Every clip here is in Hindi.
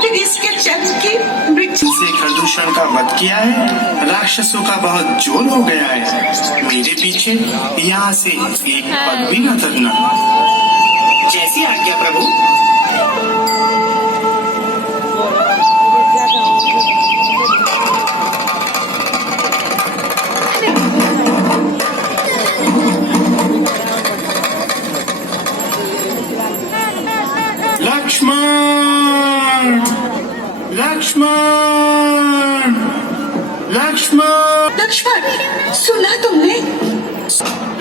फिर इसके जन्म की मृत्यु से खरदूषण का वध किया है। राक्षसों का बहुत जोर हो गया है। मेरे पीछे यहाँ से एक पग भी न धरना। जैसी आज्ञा प्रभु। लक्ष्मण, लक्ष्मण, लक्ष्मण, लक्ष्मण, सुना तुमने?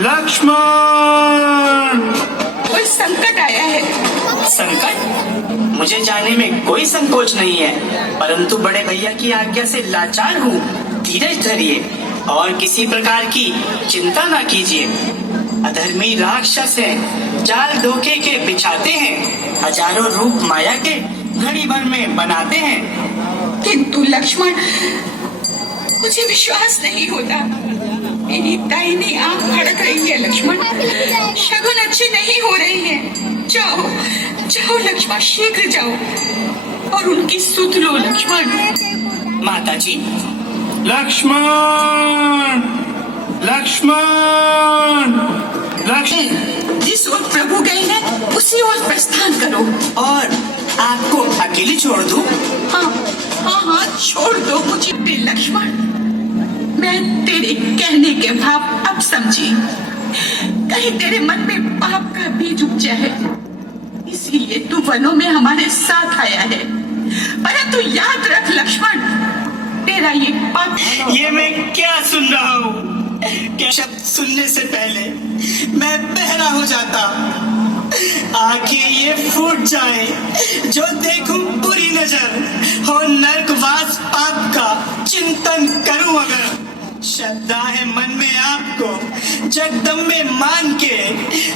लक्ष्मण, कोई संकट आया है। संकट? मुझे जाने में कोई संकोच नहीं है, परंतु बड़े भैया की आज्ञा से लाचार हूँ। धीरज धरिए और किसी प्रकार की चिंता न कीजिए। अधर्मी राक्षस हैं, जाल धोखे के बिछाते हैं, हजारों रूप माया के घड़ी भर में बनाते हैं। किंतु लक्ष्मण, मुझे विश्वास नहीं होता। मेरी दाहिनी आंख फड़क रही है लक्ष्मण। शगुन अच्छे नहीं हो रहे हैं। जाओ जाओ लक्ष्मण, शीघ्र जाओ और उनकी सुध लो लक्ष्मण। माता जी। लक्ष्मण, लक्ष्मण, लक्ष्मण। जिस ओर प्रभु गए हैं उसी ओर प्रस्थान करो। और आपको अकेले छोड़ दूं? हाँ हाँ हाँ, छोड़ दो मुझे लक्ष्मण। मैं तेरे कहने के भाव अब समझी। कहीं तेरे मन में पाप का बीज उग जाए, इसीलिए तू वनों में हमारे साथ आया है। परंतु याद रख लक्ष्मण, तेरा ये पाप। ये मैं क्या सुन रहा हूँ? क्या शब्द सुनने से पहले मैं बहरा हो जाता। आंखें ये फूट जाए जो देखूं बुरी नजर और नरकवास पाप का चिंतन करूं। अगर श्रद्धा है मन में आपको जगदम्बे मान के,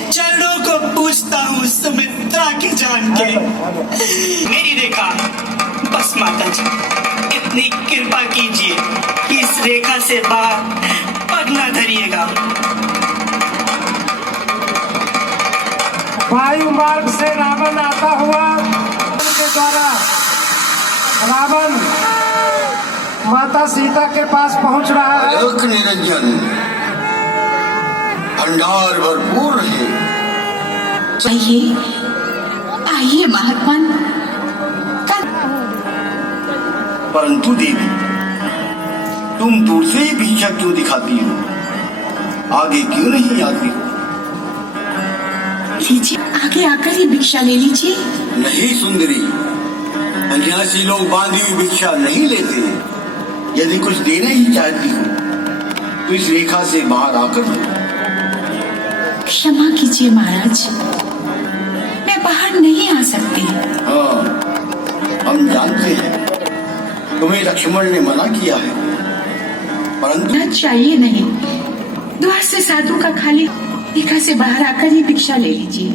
चरणों को पूछता हूँ सुमित्रा की जान के। मेरी रेखा बस माता जी, इतनी कृपा कीजिए कि इस रेखा से बाहर पग न धरिएगा। वायु मार्ग से रावण आता हुआ के द्वारा रावण माता सीता के पास पहुंच रहा है। अलख निरंजन, भंडार भरपूर है। आइए आइए महात्मन। परंतु देवी, तुम दूर से ही भिक्षा क्यों दिखाती हो? आगे क्यों नहीं आती हो? लीजिए, आगे आकर ही भिक्षा ले लीजिए। नहीं सुंदरी, सन्यासी लोग बांधी हुई भिक्षा नहीं लेते। यदि कुछ देना ही चाहती हो तो इस रेखा से बाहर आकर दो। क्षमा कीजिए महाराज, मैं बाहर नहीं आ सकती। हाँ, हम जानते हैं तुम्हें लक्ष्मण ने मना किया है, परंतु चाहिए नहीं। द्वार से साधु का खाली रेखा से बाहर आकर ही भिक्षा ले लीजिए।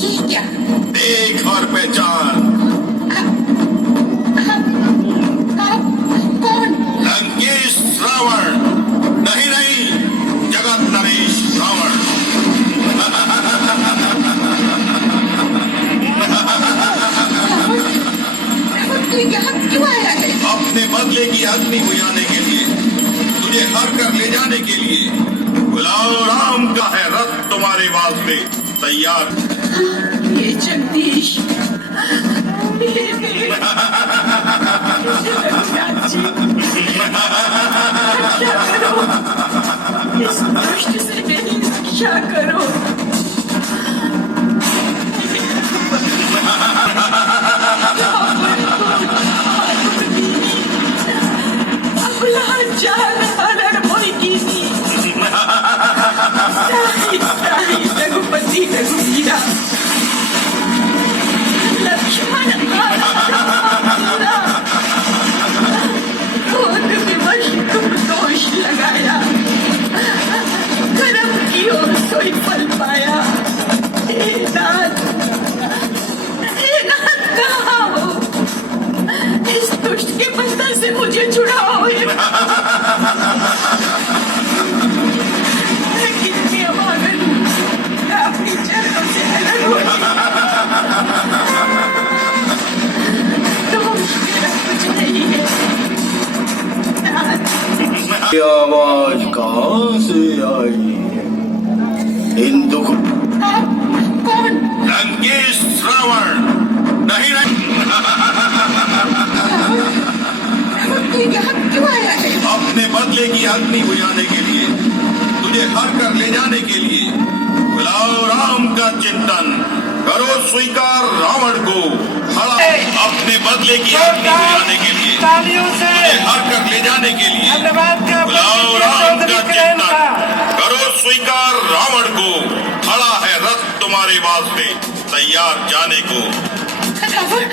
ये क्या? देख और पहचान। कौन? लंकेश रावण। नहीं नहीं, जगत नरेश रावण। तू यहाँ क्यों आया है? अपने बदले की अग्नि बुझाने के लिए, तुझे हर कर ले जाने के लिए। बुलाओ, राम का है रथ तुम्हारे वास्ते तैयार। ये जगदीश, इस दुष्ट से मेरी रक्षा करो। रघुपति रघुवीरा लक्ष्मण क्रोध विवश तुम दोष लगाया। आई इन दुख आप कौन? लंकेश रावण नहीं तू यहाँ क्यों आया है? अपने बदले की अग्नि बुझाने के लिए, तुझे हर कर ले जाने के लिए। बुलाओ राम का चिंतन करो, स्वीकार रावण को खड़ा अपने बदले की अग्नि बुझाने के लिए, तालियों से तुझे हर कर ले जाने के लिए। धन्यवाद ज्ञापन बुलाओ कीजिए राम चौधरी का किरण चिंतन का। करो, स्वीकार रावण को खड़ा है रथ तुम्हारे वास्ते तैयार जाने को। रावण